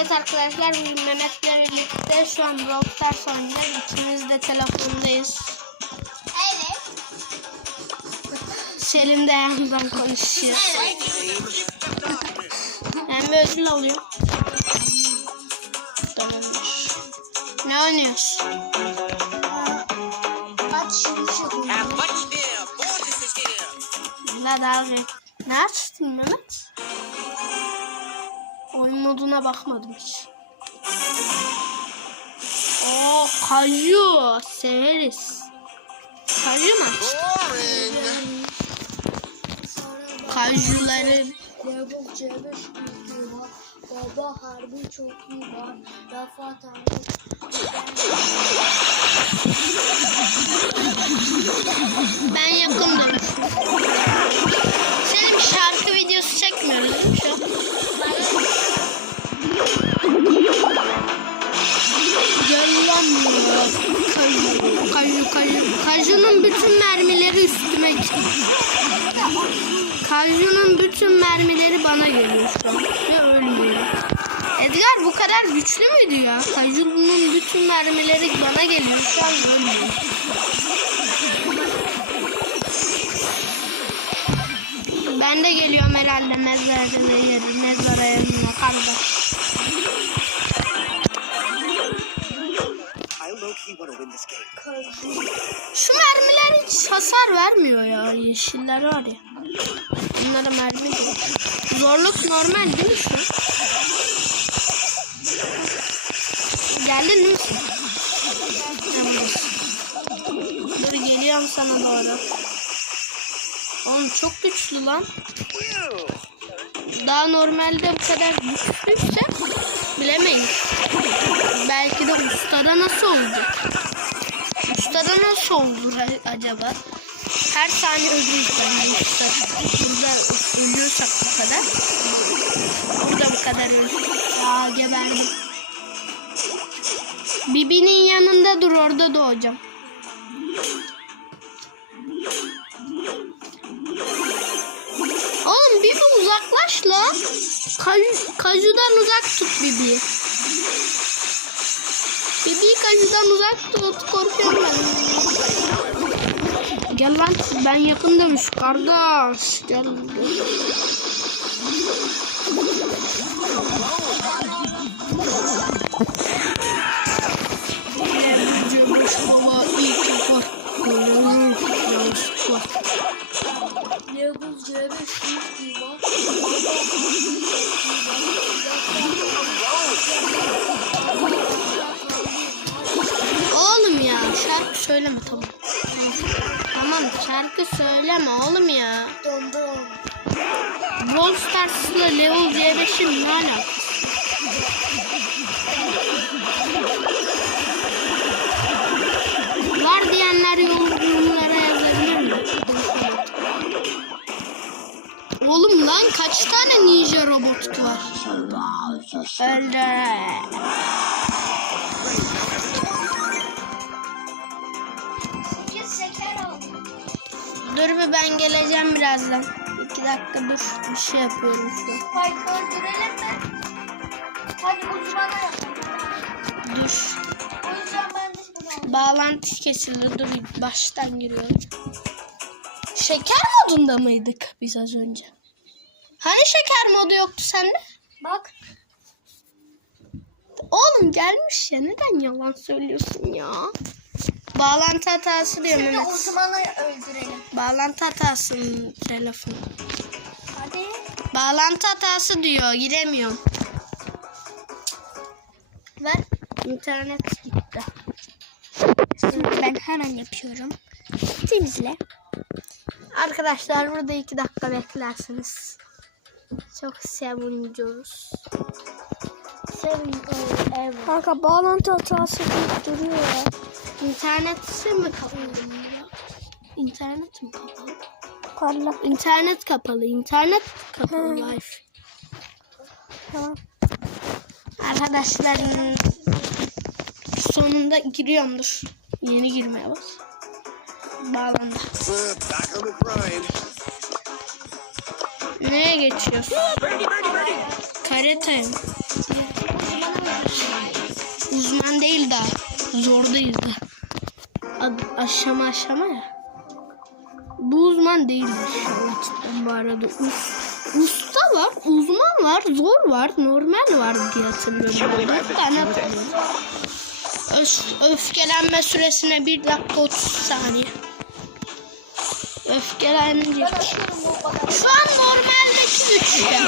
Evet arkadaşlar bugün Mehmet'le birlikte şu an Brawl Stars oynayacağız. İkimiz de telefondayız. Evet. Selim de yandan konuşuyor. Ben bir ödül alıyorum. Tamamdır. Ne oynuyoruz? Kaç şimdi here. La dalga. Ne açtın Mehmet? Oyun moduna bakmadım hiç. Oo kaju. Severiz. Kaju mu. Kajuların. Level C5 bilgi var. Baba harbi çok iyi var. Rafa tanrı. Ya? Kaju'nun bütün mermileri bana geliyor. Şu an ölmüyorum. Ben de geliyorum herhalde mezarda yeri, mezara yanına game. Şu mermiler hiç hasar vermiyor ya. Yeşiller var ya. Bunlara mermi değil. Zorluk normal değil mi şu? Geldin mi? Dur geliyorum sana doğru. Oğlum çok güçlü lan. Daha normalde bu kadar güçlüyse bilemeyiz. Belki de ustada nasıl oldu? Ustada nasıl olur acaba? Her saniye ölüyoruz yani usta. Burada ölüyorsak bu kadar. Burada bu kadar ölüyoruz. Aa geberdim. Bibi'nin yanında dur orada doğacağım. Oğlum Bibi uzaklaş la. Kaju, kajudan uzak tut Bibi'yi. Bibi'yi kajudan uzak tut. Korkuyorum ben. Gel lan ben yakın demiş kardeş. Gel. Level C5 bilgi var. Oğlum ya şarkı söyleme tamam. Tamam şarkı söyleme oğlum ya. Dondum. Brawl Stars'la Level C5'in ne alakası? Oğlum lan kaç tane ninja robot var? Öldü. Dur bir ben geleceğim birazdan. İki dakika dur. Bir şey yapıyorum şu an. Spike öldürelim mi? Hadi uzmana yapalım. Dur. O yüzden ben de. Bağlantı kesildi. Dur bir baştan giriyorum. Şeker modunda mıydık biz az önce? Hani şeker modu yoktu sende? Bak. Oğlum gelmiş ya. Neden yalan söylüyorsun ya? Bağlantı hatası diyor Şimdi Mehmet. uzmanı öldürelim. Bağlantı hatası telefon? Hadi. Bağlantı hatası diyor. Giremiyorum. Ver. İnternet gitti. Şimdi ben hemen yapıyorum. Temizle. Arkadaşlar burada iki dakika beklersiniz. Çok seviniyoruz. Seven ev. Kanka bağlantı hatası deyip duruyor ya. İnternet mi kapalı? İnternet mi kapalı? Parla. İnternet kapalı. İnternet kapalı. Wi-Fi. Tamam. Arkadaşlar sonunda giriyorumdur. Yeni girmeye bas. Bağlandı. Neye geçiyorsun? Karetayım. Uzman değil daha. Zordayız da. Aşama aşama ya. Bu uzman değil bu arada. Uf. Usta var, uzman var, zor var, normal var diye hatırlıyorum. Bir Öf, öfkelenme süresine 1 dakika 30 saniye. Bana. Şu an normaldeki üçgen.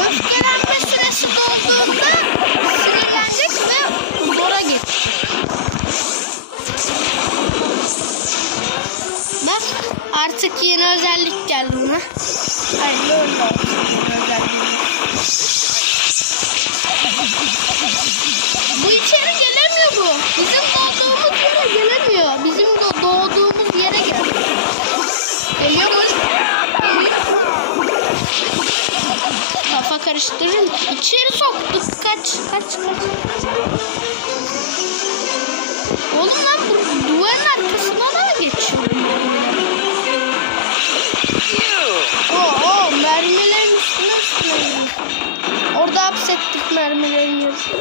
Öfkelenme süresi dolduğunda sinirlenecek ve zora geçecek. Bak artık yeni özellik geldi ona. Hayırlı öyle özelliğine. Bu içeri gelemiyor karıştırın. İçeri soktuk. Kaç, kaç, kaç. Oğlum lan bu duvarın arkasına da geçiyor. Oo, oo mermilerin üstüne üstüne. Orada hapsettik mermilerin yarısını.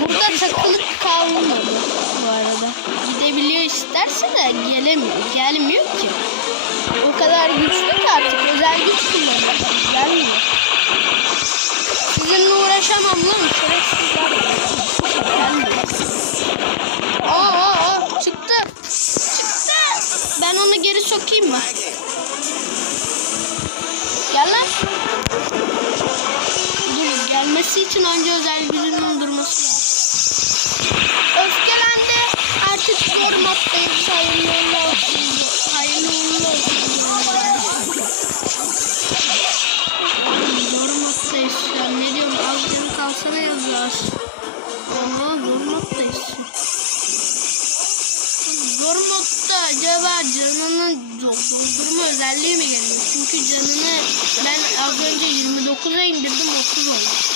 Burada takılıp kalmadı. Gidebiliyor isterse de gelemiyor. Gelmiyor ki. O kadar güçlü ki artık özel güç kullanıyor. Gelmiyor. Sizinle uğraşamam lan. Şerefsizler. Aa, aa, aa, çıktı. Çıktı. Ben onu geri sokayım mı? Gel lan. Dur gelmesi için önce özel gücünün durması lazım. Öfkelendi. Artık zor moddayız. Hayırlı uğurlu olsun. Hayırlı uğurlu olsun. Zor moddayız şu an. Ne diyorum? Az canı kalsana yazar. Oha zor moddayız. Zor modda acaba canının doldurma özelliği mi geliyor? Çünkü canını ben az önce 29'a indirdim 30 oldu.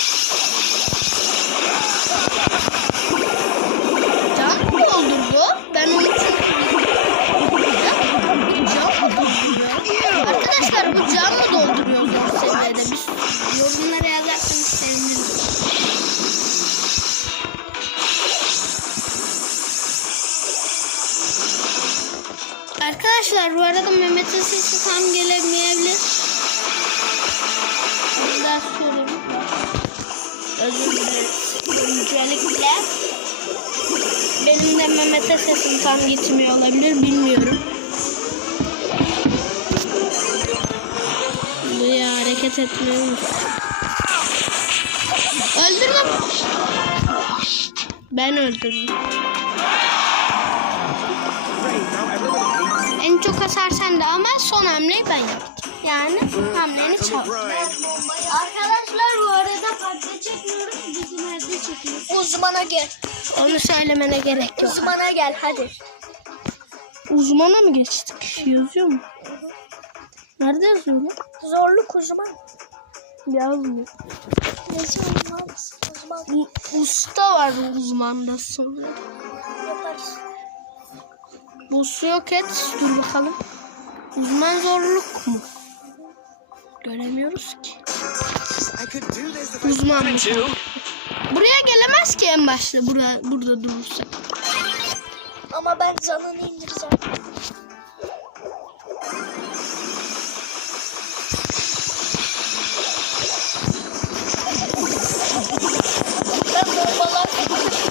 Arkadaşlar bu arada Mehmet'in sesi tam gelemeyebilir. Biraz söyleyeyim. Özür dileriz. Öncelikle benim de Mehmet'e sesim tam gitmiyor olabilir bilmiyorum. Buraya hareket etmeyi unuttum. Öldürdüm. Ben öldürdüm. En çok hasar sende ama son hamleyi ben yaptım. Yani hamleni çal. Brian. Arkadaşlar bu arada parkta çekmiyoruz. Bizim evde çekiyoruz. Uzmana gel. Onu söylemene gerek yok. Uzmana gel hadi. Uzmana mı geçtik? Yazıyor mu? Nerede yazıyor lan? Zorluk uzman. Yazmıyor. Neyse uzman. Uzman U- usta var uzmanda sonra. yaparız. Bu su yok et. Dur bakalım. Uzman zorluk mu? Göremiyoruz ki. Uzman mı? Buraya gelemez ki en başta. Burada, burada durursa. Ama ben canını indireceğim.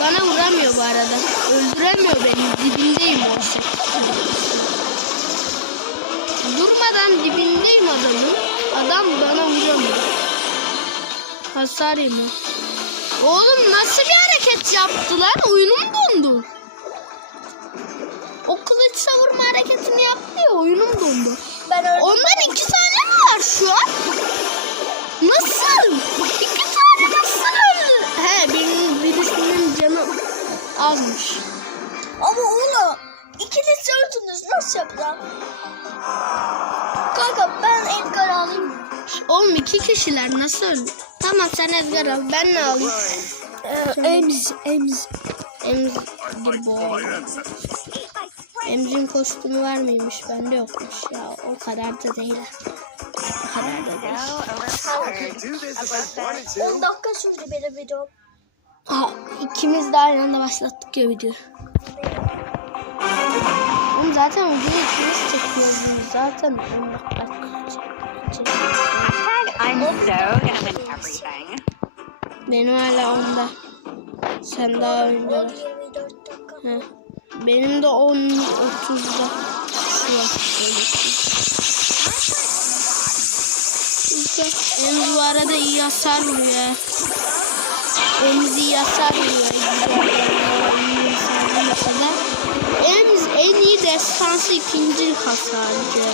Bana vuramıyor bu arada. Öldüremiyor beni. Dibindeyim Durmadan dibindeyim adamın. Adam bana vuramıyor. Hasar yemiyor. Oğlum nasıl bir hareket yaptılar? Oyunum dondu. O kılıç savurma hareketini yaptı ya oyunum dondu. ben öldüm. Ondan iki tane var şu an? Nasıl? İki tane nasıl? He birinin, birisinin canı azmış. Ama oğlum nasıl yapacağım? Kanka ben Edgar alayım. Oğlum iki kişiler nasıl? Tamam sen Edgar al ben ne alayım? Ee, Ems, Ems. En the ball. Emzin kostümü var mıymış? Bende yokmuş ya. O kadar da değil. O kadar da değil. I could do this if I wanted 10 to. dakika sürdü benim videom. Aa, ikimiz de aynı anda başlattık ya video. Zaten çekiyoruz. biz. Zaten 10 dakika çek- Hashtag I'm so gonna win everything. Benim hala onda. Sen daha önce. 10 24 dakika. Heh. Benim de 10 30'da. Şu an. Öyle. İşte Emz bu arada iyi hasar vuruyor. Emz iyi hasar vuruyor. En iyi destansı ikinci hasarcı.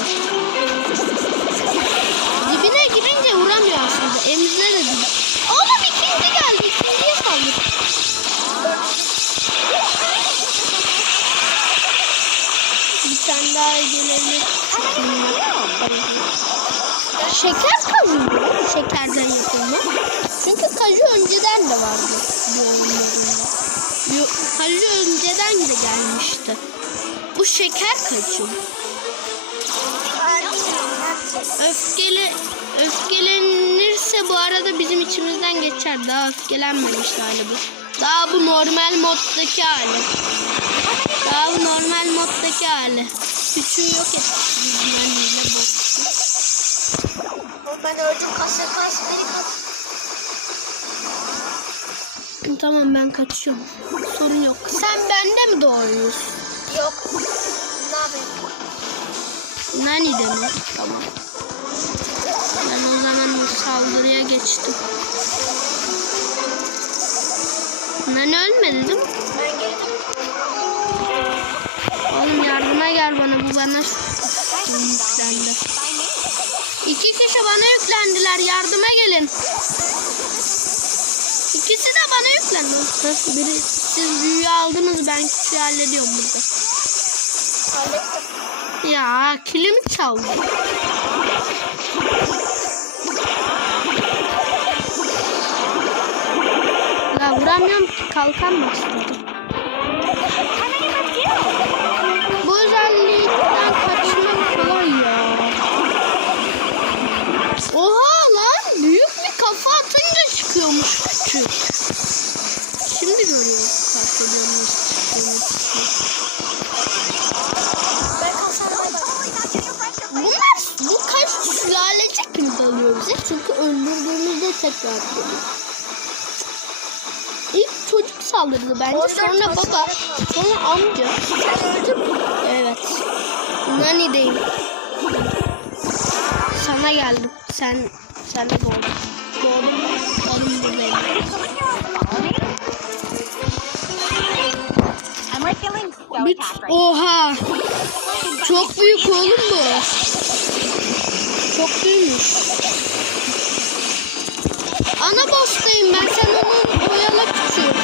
Dibine girince vuramıyor aslında. Emz'le de dibi. Oğlum ikinci geldi. İkinciye saldır. Bir tane daha gelebilir. Şeker kaju mu? Şekerden yapılma. Çünkü kaju önceden de vardı bu oyunlarında. Kaju önceden de gelmişti. Bu şeker kaju. Öfkeli öfkelenirse bu arada bizim içimizden geçer. Daha öfkelenmemiş hali bu. Daha bu normal moddaki hali. Daha bu normal moddaki hali. Küçüğü yok et. Ben öldüm kasa kasa beni kas. Tamam ben kaçıyorum. Sorun yok. Sen bende mi doğruyorsun? Yok. Nani de mi? Tamam. Ben o zaman bu saldırıya geçtim. Nani ölmedi değil mi? Ben girdim. Oğlum yardıma gel bana bu bana yüklendi. İki kişi bana yüklendiler yardıma gelin. İkisi de bana yüklendi. Biri siz büyüğü aldınız ben küçüğü hallediyorum burada. Ya kilimi çaldı. Ya vuramıyorum ki kalkan mı istedim? Bu özellikten kaçmak kolay ya. Oha lan büyük bir kafa atınca çıkıyormuş küçük. Tekrar geliyor. İlk çocuk saldırdı bence. 14 Sonra baba. Sonra amca. Evet. Nani'deyim. Sana geldim. Sen sen de doğdun. Doğdum. Oğlum buradayım. Right oha. Çok büyük oğlum bu. Çok büyümüş. Ana boss'tayım ben. Sen onu oyala tutuyorum.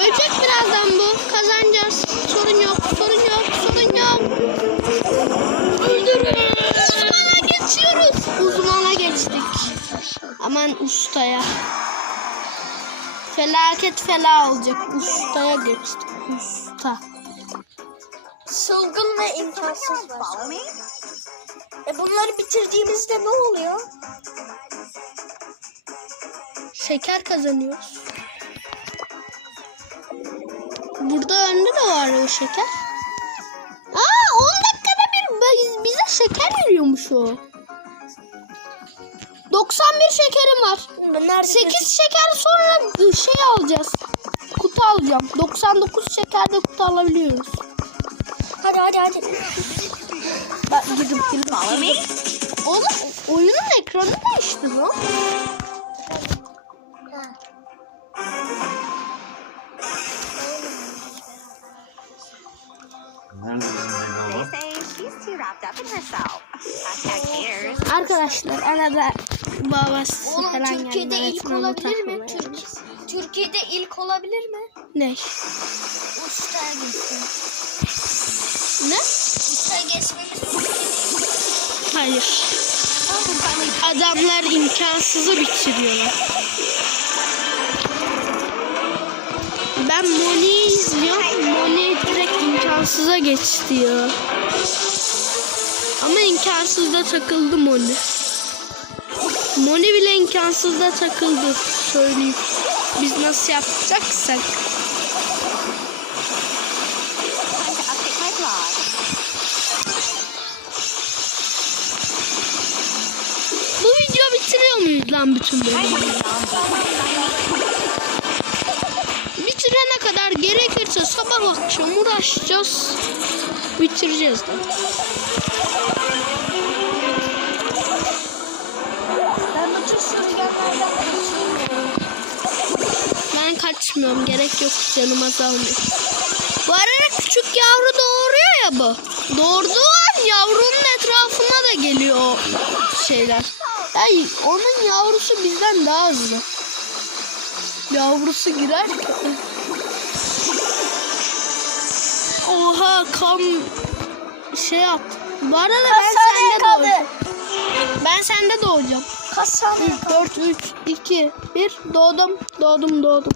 Ölecek birazdan bu. Kazanacağız. Sorun yok. Sorun yok. Sorun yok. Öldürün. Uzmana geçiyoruz. Uzmana geçtik. Aman ustaya. Felaket fela olacak. Ustaya geçtik. Usta. Çılgın ve imkansız? E bunları bitirdiğimizde ne oluyor? Şeker kazanıyoruz. Burada önde de var o şeker. Aa 10 dakikada bir biz- bize şeker veriyormuş o. 91 şekerim var. Ben nerede? 8 şeker sonra şey alacağız. Kutu alacağım. 99 şekerde kutu alabiliyoruz. Hadi hadi hadi. Bak gidip gidip. Me? Oğlum oyunun ekranı değişti lan. Arkadaşlar arada babası Oğlum falan Türkiye'de geldi. ilk Öğretmen olabilir mi? Türk. Türkiye'de ilk olabilir mi? Ne? Ustaya geçsin. Ne? Ustaya geçmemiz Hayır. Adamlar imkansızı bitiriyorlar. Ben Moni'yi izliyorum. Moni direkt imkansıza geçti ya. Ama imkansızda takıldı Moni. Moni bile imkansızda takıldı. Söyleyeyim. Biz nasıl yapacaksak. Bu video bitiriyor muyuz lan bütün bölümü? Bitirene kadar gerekirse sabah akşam uğraşacağız. Bitireceğiz de. Ben kaçmıyorum. Gerek yok canım azalmıyor. Bu arada küçük yavru doğuruyor ya bu. Doğurduğu an yavrunun etrafına da geliyor o şeyler. Yani onun yavrusu bizden daha hızlı. Yavrusu girer. Oha kam şey yap. Bu arada ben sende doğacağım. Ben sende doğacağım. 3, 4, 3, 2, 1. Doğdum, doğdum, doğdum.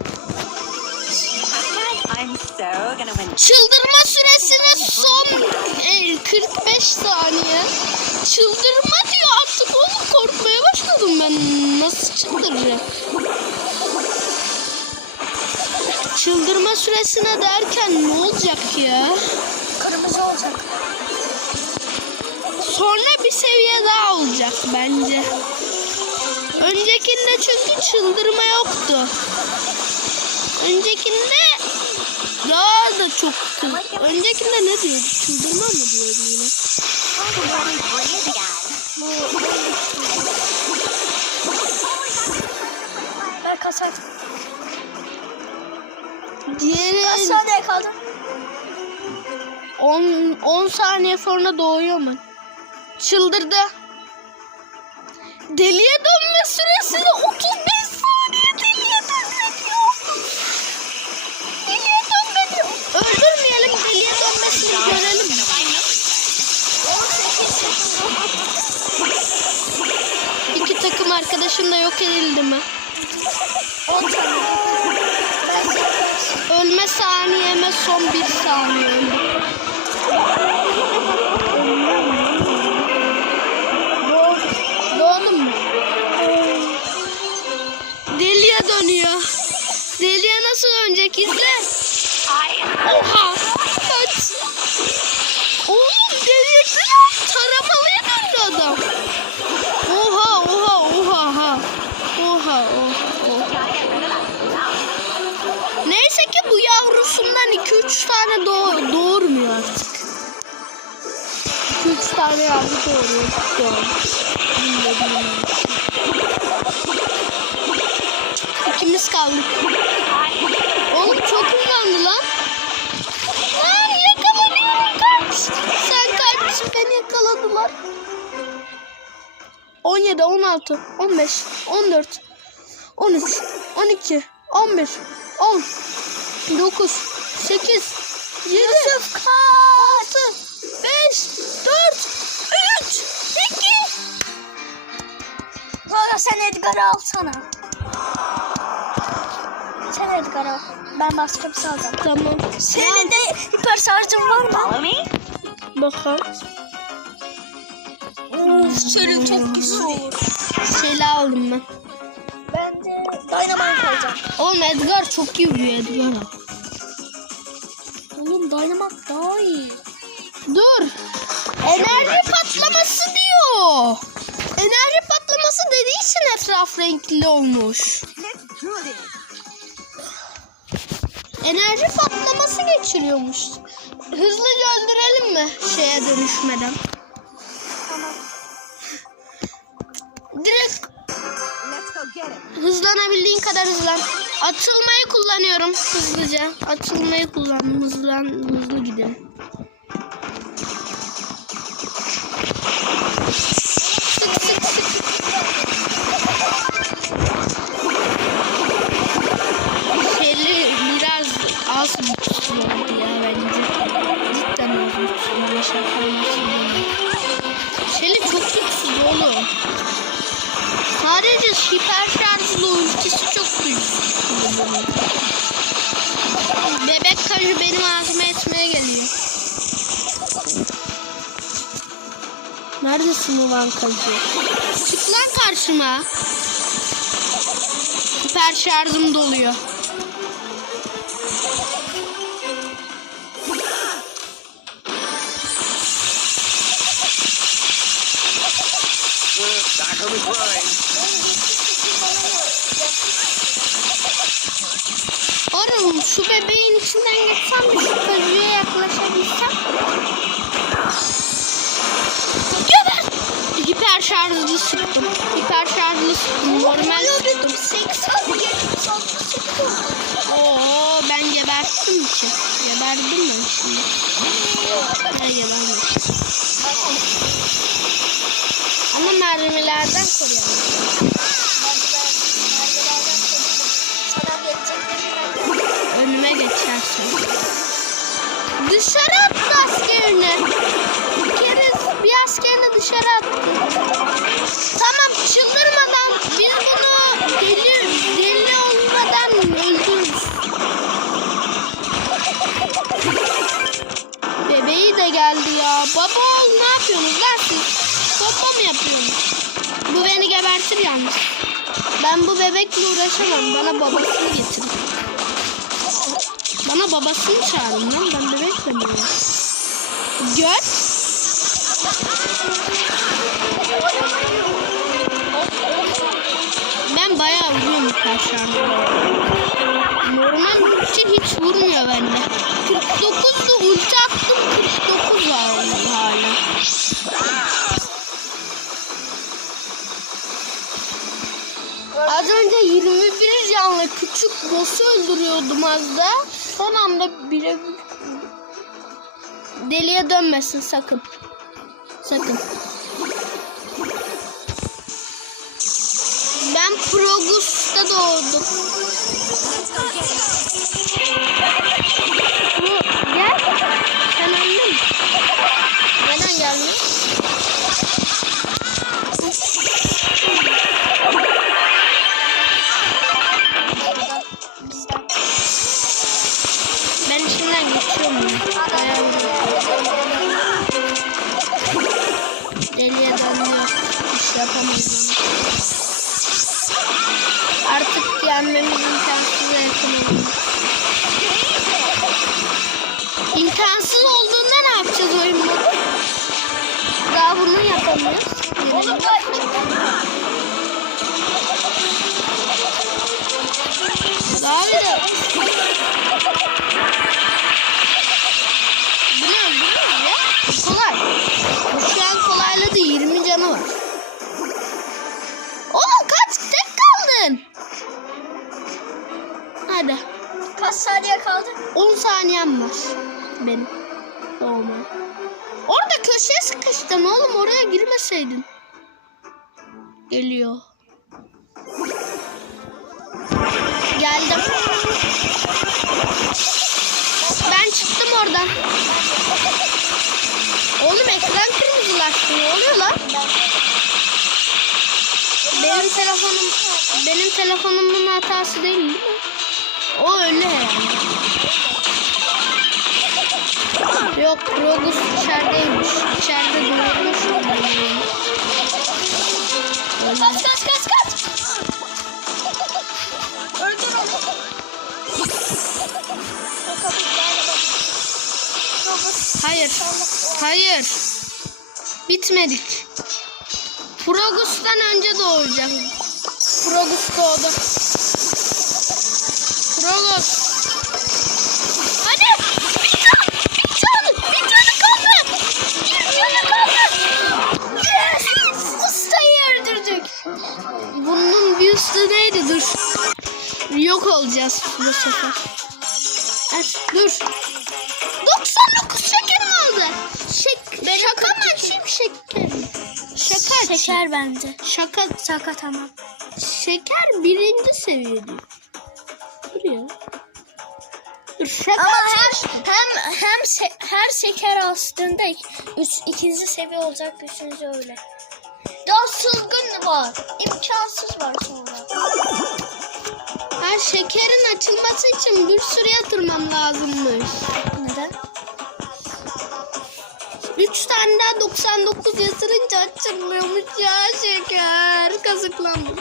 Hashtag I'm so gonna win. Çıldırma süresine son e, 45 saniye. Çıldırma diyor artık oğlum korkmaya başladım ben. Nasıl çıldıracağım? Çıldırma süresine derken ne olacak ya? Kırmızı olacak. Sonra bir seviye daha olacak bence. Öncekinde çünkü çıldırma yoktu. Öncekinde daha da çok Öncekinde ne diyordu? Çıldırma mı diyordu yine? Ben kaçar. Diğeri Kaç saniye kaldı? 10 10 saniye sonra doğuyor mu? Çıldırdı. Deliye dönme süresi de 35 saniye deliye dönme diyor. Deliye dönme diyor. Öldürmeyelim deliye dönmesini görelim. İki takım arkadaşım da yok edildi mi? 10 saniye. Ben Ölme saniyeme son bir saniye öldü. 2-3 tane yavru doğuruyor. Doğru. Bilmiyorum. İkimiz kaldık. Oğlum çok hızlandı lan. Lan yakalanıyorum kaç. Sen kaç. Beni yakaladılar. 17, 16, 15, 14, 13, 12, 11, 10, 9, 8, 7, 6, 5, Valla sen Edgar'ı alsana. Sen Edgar'ı al. Ben başka bir şey alacağım. Tamam. Senin de hiper şarjın var mı? Me. Bakalım. Of senin çok güzel olur. Şeyle aldım ben. Ben de Dynamite alacağım. Oğlum Edgar çok iyi vuruyor Edgar. al. Oğlum Dynamite daha iyi. Dur. Enerji patlaması diyor. Enerji dediği için etraf renkli olmuş. Enerji patlaması geçiriyormuş. Hızlıca öldürelim mi şeye dönüşmeden? Direkt hızlanabildiğin kadar hızlan. Atılmayı kullanıyorum hızlıca. Atılmayı kullandım hızlan hızlı gidelim. Sadece hiper şarjlı ultisi çok güçlü. Bebek kaju benim ağzıma etmeye geliyor. Neredesin ulan kaju? Çık lan karşıma. Süper şarjım doluyor. İçinden geçsem de şu kajuya yaklaşabilsem. Geber! Hiper şarjlı sıktım. Hiper şarjlı sıktım. Normal sıktım. 80 70 Oo ben geberttim ki. Geberdim ben şimdi. Ne geberdim. Ama mermilerden koruyalım. Önüme geçersin. Dışarı attı askerini. Bir kere bir askerini dışarı attı. Tamam çıldırmadan biz bunu deli, deli olmadan öldürürüz. Bebeği de geldi ya. Baba oğul ne yapıyorsunuz lan siz? Topa mı yapıyorsunuz? Bu beni gebertir yalnız. Ben bu bebekle uğraşamam. Bana babasını getirin. Bana babasını çağırın lan. Ben bebekle mi uğraşayım? Gör. Ben bayağı vuruyorum karşılarına. Normal ulti hiç vurmuyor bende. 49'da ulti attım 49 var hala. Az önce 21 canlı küçük boss'u öldürüyordum az da. Son anda bire Deliye dönmesin sakın. Sakın. Ben Progrus'ta doğdum. Gel. Sen anladın mı? Neden gelmiyor? Hadi. kaç saniye kaldı? 10 saniyem var benim. Doğma. Orada köşeye sıkıştın oğlum oraya girmeseydin. Geliyor. Geldim. Ben çıktım oradan. Oğlum ekran kırmızılaştı. Ne oluyor lan? Benim telefonum benim telefonumun hatası değil mi? O öyle. Yok Rogus içerideymiş. İçeride durmuş. Kaç kaç kaç kaç. Öldür onu. Hayır. Hayır. Bitmedik. Frogus'tan önce doğacak. Frogus doğdu. Frogus. Hadi. Bir can. Bir can. Bir canı kaldı. Bir canı kaldı. Yes. Ustayı öldürdük. Bunun bir üstü neydi? Dur. Yok olacağız bu sefer. Aç, dur. 99 şekerim oldu. Şek şaka mı açayım şeker? Şaka. Şeker bence. Şaka. Şaka tamam. Şeker birinci seviyede. Dur ya. Dur şaka Ama hem hem hem se- her şeker aslında üç, ikinci seviye olacak üçüncü öyle. Daha sılgın var. İmkansız var sonra. Ha şekerin açılması için bir sürü yatırmam lazımmış. Neden? 3 tane daha 99 yatırınca açılmıyormuş ya şeker. Kazıklandım.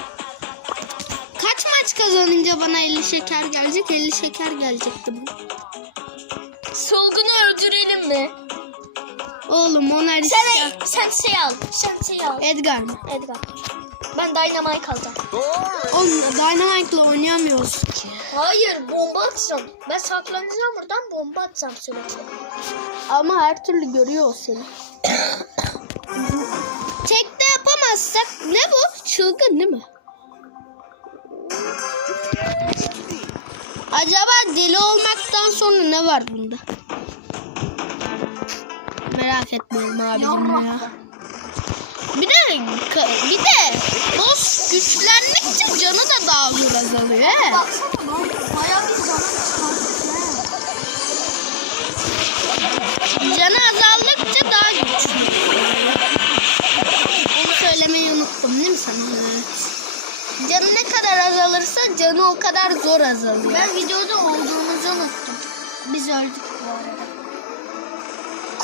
Kazanınca bana 50 şeker gelecek? 50 şeker gelecekti bu. Solgunu öldürelim mi? Oğlum ona risk Sen, sen şey al. Sen şey al. Edgar mı? Edgar. Ben Dynamite alacağım. Oğlum Dynamite'la oynayamıyoruz ki. Hayır bomba atacağım. Ben saklanacağım buradan bomba atacağım sürekli. Ama her türlü görüyor o seni. Tekte yapamazsak ne bu? Çılgın değil mi? Acaba deli olmaktan sonra ne var bunda? Merak etmiyorum abicim ya. Bir de bir de boss güçlendikçe canı da daha zor azalıyor. He. Baksana ben bayağı bir çıkarttım. Canı azaldıkça daha güçlü. Onu söylemeyi unuttum değil mi sana? Canı ne kadar azalırsa canı o kadar zor azalıyor. Ben videoda olduğumuzu unuttum. Biz öldük bu arada.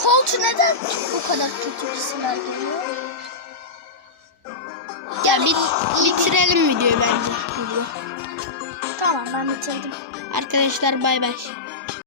Colt neden bu kadar kötü kişiler geliyor? Ya bit, bitirelim videoyu bence. Tamam ben bitirdim. Arkadaşlar bay bay.